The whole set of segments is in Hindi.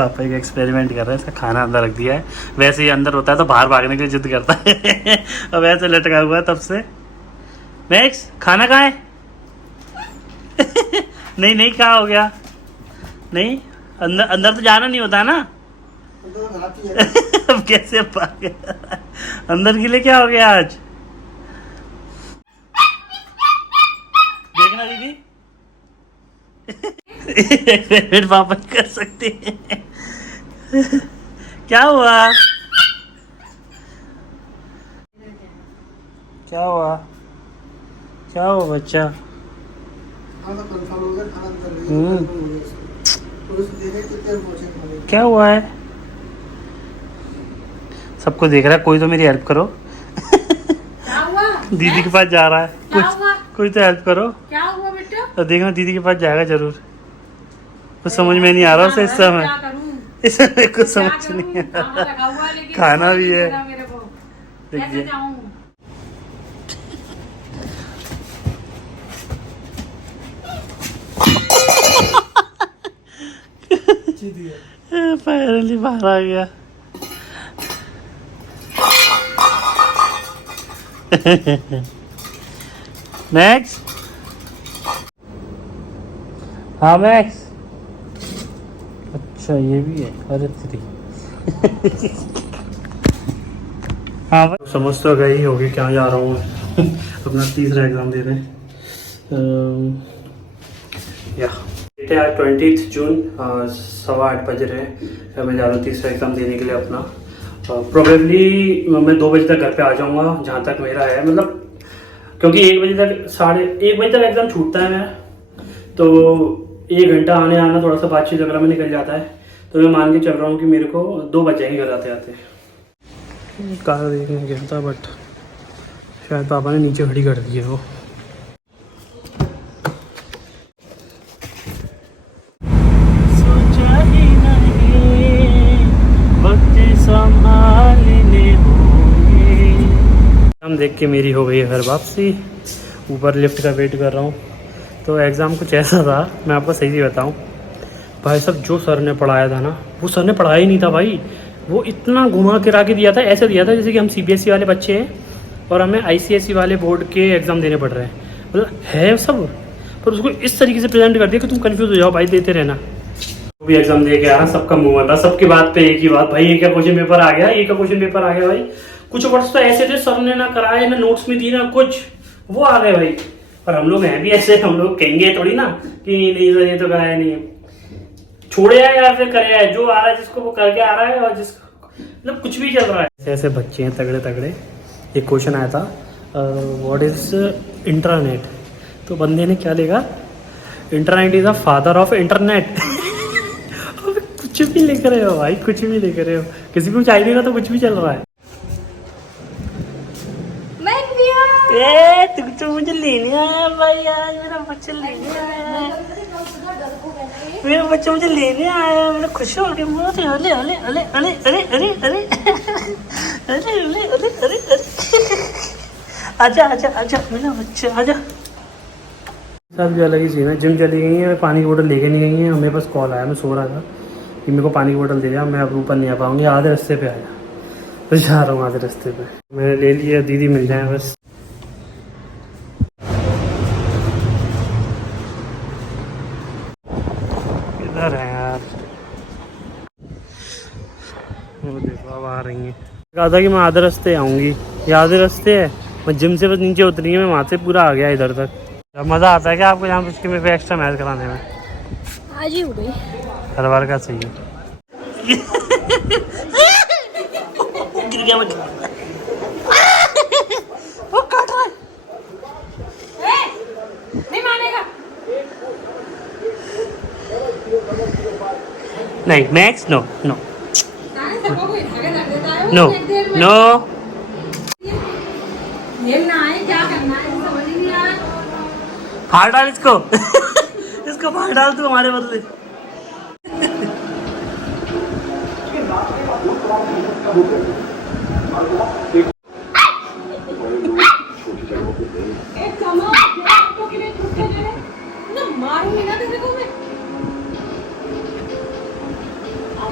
पापा एक एक्सपेरिमेंट कर रहे हैं, इसका खाना अंदर रख दिया है। वैसे ही अंदर होता है तो बाहर भागने के लिए जिद करता है और वैसे लटका हुआ है तब से। मैक्स खाना कहाँ है? नहीं नहीं, कहाँ हो गया? नहीं, अंदर अंदर तो जाना नहीं होता ना। अब कैसे भाग गया अंदर के लिए? क्या हो गया आज? देखना दीदी एक्सपेरिमेंट पापा कर सकते हैं। क्या हुआ? क्या हुआ? क्या हुआ बच्चा? क्या हुआ है? सबको देख रहा है, कोई तो मेरी हेल्प करो। क्या हुआ? दीदी के पास जा रहा है, कोई तो हेल्प करो। क्या हुआ बेटा? तो देखना दीदी के पास जाएगा जरूर। कुछ समझ में नहीं आ रहा उसे इस समय। इस समय कुछ समझ नहीं आ रहा। खाना भी है। देखिए फाइनली बाहर आ गया। मैक्स, हाँ मैक्स। अच्छा ये भी है, अरे तेरी। हाँ भाई समझ तो गई होगी क्या जा रहा हूँ अपना तीसरा एग्ज़ाम देने। या आज 20 जून 8:15 बज रहे हैं। मैं जा रहा हूँ तीसरा एग्ज़ाम देने के लिए अपना। प्रोबेबली मैं 2 बजे तक घर पे आ जाऊँगा जहाँ तक मेरा है, मतलब क्योंकि 1 बजे तक 1:30 बजे तक एग्ज़ाम छूटता है मेरा, तो 1 घंटा आने आना थोड़ा सा बातचीत वगैरह में निकल जाता है। तो मैं मान के चल रहा हूँ कि मेरे को 2 बज जाएंगे घर आते आते। कार देखने गया था बट शायद पापा ने नीचे खड़ी कर दी है वो। सोचा ही नहीं वक्त संभालने होंगे। हम देख के मेरी हो गई है घर वापसी। ऊपर लिफ्ट का वेट कर रहा हूँ। तो एग्ज़ाम कुछ ऐसा था, मैं आपको सही से बताऊँ भाई साहब, जो सर ने पढ़ाया था ना, वो सर ने पढ़ाया ही नहीं था भाई। वो इतना घुमा फिरा के दिया था, ऐसे दिया था जैसे कि हम CBSE वाले बच्चे हैं और हमें ICSE वाले बोर्ड के एग्ज़ाम देने पड़ रहे हैं। मतलब है सब, पर उसको इस तरीके से प्रेजेंट कर दिया कि तुम कंफ्यूज हो जाओ भाई, देते रहना। वो भी एग्ज़ाम दे के आया, सबका मुँह बंद था, सबकी बात पे एक ही बात, भाई ये क्या क्वेश्चन पेपर आ गया, ये क्या क्वेश्चन पेपर आ गया भाई। कुछ वर्ड्स तो ऐसे थे सर ने ना कराए ना नोट्स में दिए ना कुछ, वो आ गए भाई। पर हम लोग हैं भी ऐसे, हम लोग कहेंगे थोड़ी ना कि नहीं सर ये तो कराया नहीं है, छोड़े है या फिर करे है, जो आ रहा है जिसको वो करके आ रहा है, और जिसको मतलब कुछ भी चल रहा है। ऐसे ऐसे बच्चे हैं तगड़े तगड़े। एक क्वेश्चन आया था व्हाट इज इंटरनेट, तो बंदे ने क्या लिखा, internet is the father of internet. कुछ भी लिख रहे हो भाई, कुछ भी लिख रहे हो, किसी को चाहिए का तो कुछ भी चल रहा है। तू तो मुझे लेने आया भाई, आज मेरा बच्चा लेने आया, मेरा बच्चा मुझे लेने आया, मैंने खुश हो गई। अरे अरे अरे अरे अरे अरे अरे अरे अरे अरे अरे अरे अरे आजा आजा आजा मेरा बच्चा आजा। सब जो अलग ही सीन है, जिम चली गई है, पानी की बोतल लेके नहीं गई है। मेरे पास कॉल आया, मैं सो रहा था कि मेरे को पानी की बोतल दे दिया, मैं अब ऊपर नहीं आ पाऊंगी, आधे रास्ते पे आया, तो जा रहा हूँ आधे रास्ते पे। मैंने ले लिया, दीदी मिल जाए बस। किधर है यार, वो देखो अब आ रही है। कहा था कि मैं आधे रास्ते आऊँगी, ये आधे रास्ते है, मैं जिम से बस नीचे उतरी है, मैं वहाँ से पूरा आ गया इधर तक। अब मज़ा आता है क्या आपको यहाँ पे मेरे पे एक्स्ट्रा मैच कराने में? आज ही हो गई हर बार का सही है। गिर गया मैं, वो काट रहा है। नहीं मानेगा। नहीं Max, no no no no, क्या करना है समझ ही नहीं आ रहा। फाड़ डाल इसको इसको फाड़ डाल तू हमारे बदले।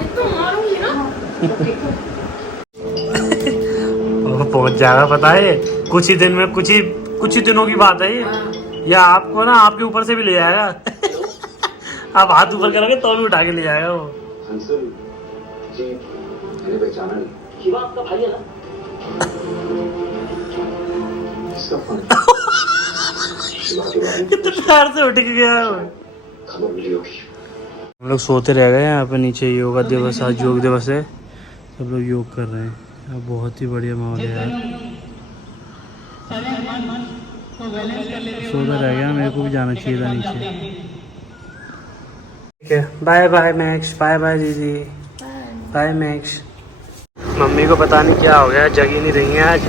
तो मारूंगी ना। वो पहुंच जाएगा पता है, कुछ ही दिन में, कुछ ही दिनों की बात है ये। या आपको ना आपके ऊपर से भी ले जाएगा। आप हाथ ऊपर करोगे तो भी उठा के ले जाएगा वो। हंसल जी, मैंने पहचाना नहीं। शिवा आपका भाई है ना? इसका फोन शिवा के बारे में कितने प्यार से उठ के गया वो। खबर मिली होगी। हम लोग सोते रह गए यहाँ पे नीचे। योगा दिवस, आज योग दिवस है, सब लोग योग कर रहे हैं। अब बहुत ही बढ़िया माहौल है यार। सोता रह गया, मेरे को भी जाना चाहिए था नीचे। ठीक है, bye bye Max, bye bye दीदी, बाय मैक्स। मम्मी को पता नहीं क्या हो गया, जग ही नहीं रही है आज,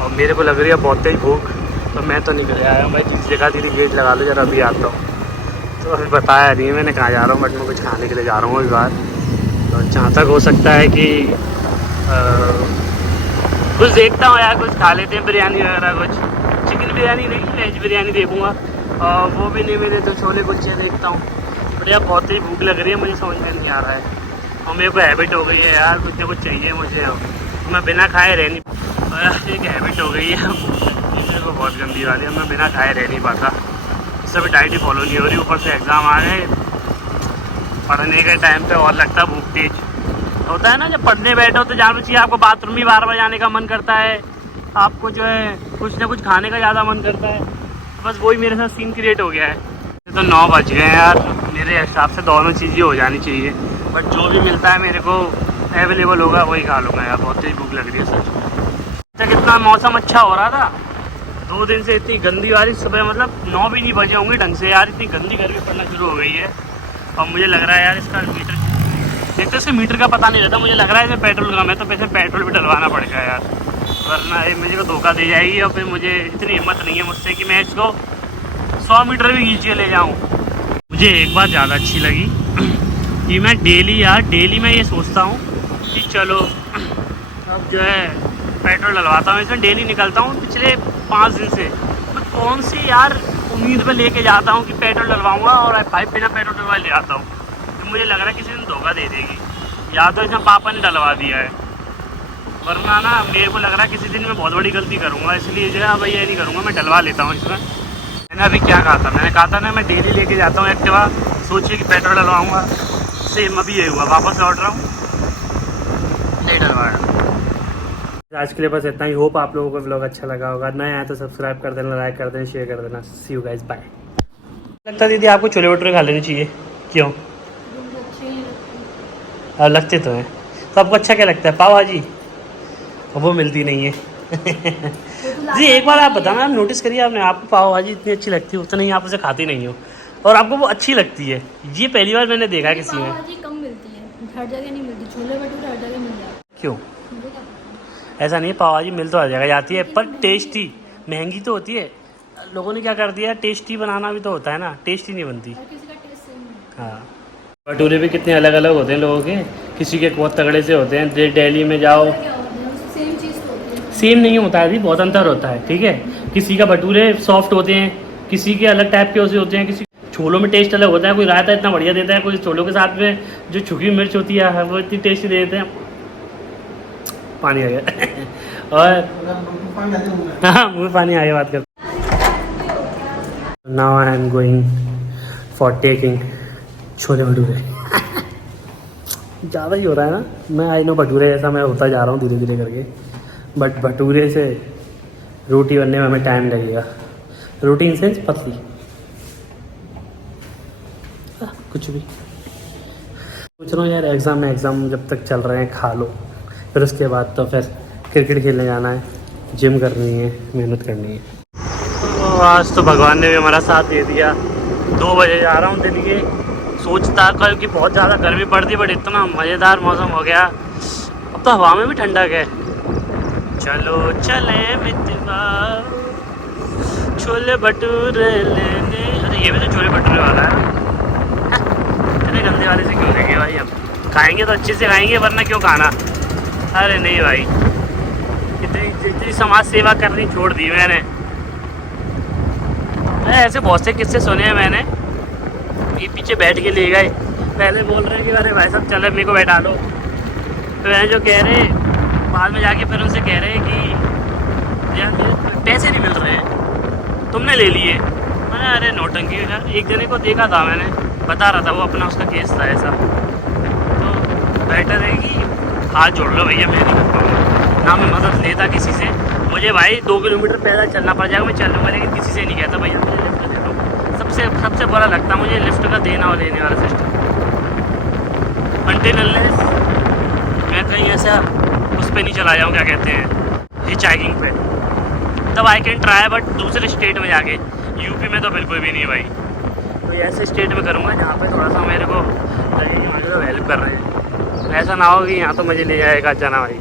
और मेरे को लग रही है बहुत तेज भूख। तो मैं तो निकल आया हूँ भाई, जिस जगह दीदी गेट लगा लो जरा, अभी आता हूँ। तो अभी बताया नहीं मैंने कहाँ जा रहा हूँ, बट मैं कुछ खाने के लिए जा रहा हूँ अभी बाहर। और जहाँ तक हो सकता है कि कुछ देखता हूँ यार, कुछ खा लेते हैं, बिरयानी वगैरह कुछ। चिकन बिरयानी नहीं, वेज बिरयानी देखूँगा, और वो भी नहीं मिले तो छोले कुलचे देखता हूँ। बट यार बहुत ही भूख लग रही है, मुझे समझ में नहीं आ रहा है। और मेरे को हैबिट हो गई है यार, कुछ ना कुछ चाहिए मुझे। मैं बिना खाए रह नहीं, एक हैबिट हो गई है मेरे को बहुत गंदी वाली है। मैं बिना खाए रह नहीं पाता, सब डाइट ही फॉलो नहीं हो रही। ऊपर से एग्ज़ाम आ गए, पढ़ने के टाइम पे और लगता है भूख तेज होता है ना। जब पढ़ने बैठो तो जान चाहिए आपको, बाथरूम भी बार बार जाने का मन करता है, आपको जो है कुछ ना कुछ खाने का ज़्यादा मन करता है। बस वही मेरे साथ सीन क्रिएट हो गया है। तो 9 बज गए यार, मेरे हिसाब से दोनों चीज़ें हो जानी चाहिए, बट जो भी मिलता है मेरे को अवेलेबल होगा वही खा लूँगा यार। बहुत ही भूख लग रही है सच। तक इतना मौसम अच्छा हो रहा था, 2 दिन से इतनी गंदी वाली सुबह, मतलब 9 भी नहीं बजे होंगे ढंग से यार, इतनी गंदी गर्मी पड़ना शुरू हो गई है। और मुझे लग रहा है यार इसका मीटर देखते से मीटर का पता नहीं रहता, मुझे लग रहा है इसमें पेट्रोल कम है, तो पैसे पेट्रोल भी डलवाना पड़ेगा यार, वरना ये मुझे को धोखा दे जाएगी। और फिर मुझे इतनी हिम्मत नहीं है मुझसे कि मैं इसको 100 मीटर भी खींच के ले जाऊँ। मुझे एक बात ज़्यादा अच्छी लगी कि मैं डेली मैं ये सोचता हूँ कि चलो अब जो है पेट्रोल डलवाता हूँ इसमें, डेली निकलता हूँ। पिछले 5 दिन से मैं कौन सी यार उम्मीद पे लेके जाता हूँ कि पेट्रोल डलवाऊँगा, और भाई बिना पेट्रोल डलवा ले आता हूँ। तो मुझे लग रहा है किसी दिन धोखा दे देगी, या तो इसमें पापा ने डलवा दिया है, वरना ना मेरे को लग रहा है किसी दिन मैं बहुत बड़ी गलती करूँगा। इसलिए जो है भाई ये नहीं करूँगा, मैं डलवा लेता हूँ इसमें। मैंने अभी क्या कहा था, मैंने कहा था ना मैं डेली लेके जाता हूँ एक्टिवा, सोचिए कि पेट्रोल डलवाऊँगा। सेम अभी यही हुआ, वापस लौट रहा हूँ, नहीं डलवाया। आज के लिए बस इतना ही। होप आप लोगों को व्लॉग अच्छा लगा होगा। नया है तो सब्सक्राइब कर देना, लाइक कर देना, शेयर कर देना। सी यू गाइस, बाय। लगता है दीदी आपको छोले भटूरे खा लेने चाहिए, क्यों? अब लगते तो हैं, तो आपको अच्छा क्या लगता है? पाव भाजी, वो मिलती नहीं है। जी एक बार आप बताना, आप नोटिस करिए आपने, आपको पाव भाजी इतनी अच्छी लगती है, उतना ही आप उसे खाती नहीं हो, और आपको वो अच्छी लगती है। ये पहली बार मैंने देखा किसी में। पाव भाजी कम मिलती है, हर जगह नहीं मिलती, छोले भटूरे हर जगह मिल जाते। क्यों? मुझे क्या पता। ऐसा नहीं है, पाव भाजी मिल तो हर जगह जाती है, पर टेस्टी, महंगी तो होती है। लोगों ने क्या कर दिया, टेस्टी बनाना भी तो होता है ना, टेस्टी नहीं बनती। हर किसी का टेस्ट सेम है। हाँ, भटूरे भी कितने अलग अलग होते हैं लोगों के, किसी के बहुत तगड़े से होते हैं। दिल्ली में जाओ, क्या होता है, सेम चीज़ तो होती है। सेम नहीं होता है जी, बहुत अंतर होता है, ठीक है। किसी का भटूरे सॉफ्ट होते हैं, किसी के अलग टाइप के होते हैं, किसी छोलों में टेस्ट अलग होता है। कोई रायता इतना बढ़िया देता है, कोई छोलों के साथ में जो छुकी मिर्च होती है वो इतनी टेस्टी दे देते हैं। पानी आ गया। और हाँ, मुँह पानी आ गया बात कर। Now I am going for taking chole bhature. ज़्यादा ही हो रहा है ना, मैं आई नो भटूरे जैसा मैं होता जा रहा हूँ धीरे धीरे करके, बट भटूरे से रोटी बनने में हमें टाइम लगेगा। रोटी इन सेंस पतली, कुछ भी। सोच रहा हूँ यार एग्ज़ाम जब तक चल रहे हैं खा लो, फिर उसके बाद तो फिर क्रिकेट खेलने जाना है, जिम करनी है, मेहनत करनी है। तो आज तो भगवान ने भी हमारा साथ दे दिया। 2 बजे जा रहा हूँ दिन के। सोचता कल कि बहुत ज़्यादा गर्मी पड़ती, बट इतना मज़ेदार मौसम हो गया, अब तो हवा में भी ठंडक है। चलो चले मित्रवा छोले भटूरे लेने। अरे ये भी तो छोले भटूरे वाला है ना। इतने गंदे वाले से क्यों लेंगे भाई, हम खाएंगे तो अच्छे से खाएंगे, वरना क्यों खाना। अरे नहीं भाई, इतनी समाज सेवा करनी छोड़ दी मैंने। ऐसे बहुत से किस्से सुने हैं मैंने, ये पीछे बैठ के ले गए, पहले बोल रहे हैं कि अरे भाई साहब चले मेरे को बैठा लो, तो वह जो कह रहे बाद में जाके फिर उनसे कह रहे कि यार पैसे नहीं मिल रहे हैं, तुमने ले लिए। मैंने अरे नौटंकी यार, एक जने को देखा था मैंने, बता रहा था वो अपना उसका केस था ऐसा। तो बेटर है कि हाथ जोड़ लो भैया, मैं नहीं कर पाऊँगा ना, मैं मदद लेता किसी से। मुझे भाई 2 किलोमीटर पैदल चलना पड़ जाएगा, मैं चल लूँगा, लेकिन किसी से नहीं कहता भैया मुझे लिफ्ट दे दो। सबसे बुरा लगता मुझे लिफ्ट का देना और लेने वाला सिस्टम। अनटिल मैं कहीं ऐसा उस पर नहीं चला जाऊँ, क्या कहते हैं, हिचहाइकिंग पे, तब आई कैन ट्राई, बट दूसरे स्टेट में जाके, यूपी में तो बिल्कुल भी नहीं भाई। तो ऐसे स्टेट में करूँगा जहाँ पे थोड़ा सा मेरे को लगे कि मुझे तो हेल्प कर रहे हैं, ऐसा ना हो कि यहाँ तो मुझे ले जाएगा जाना भाई।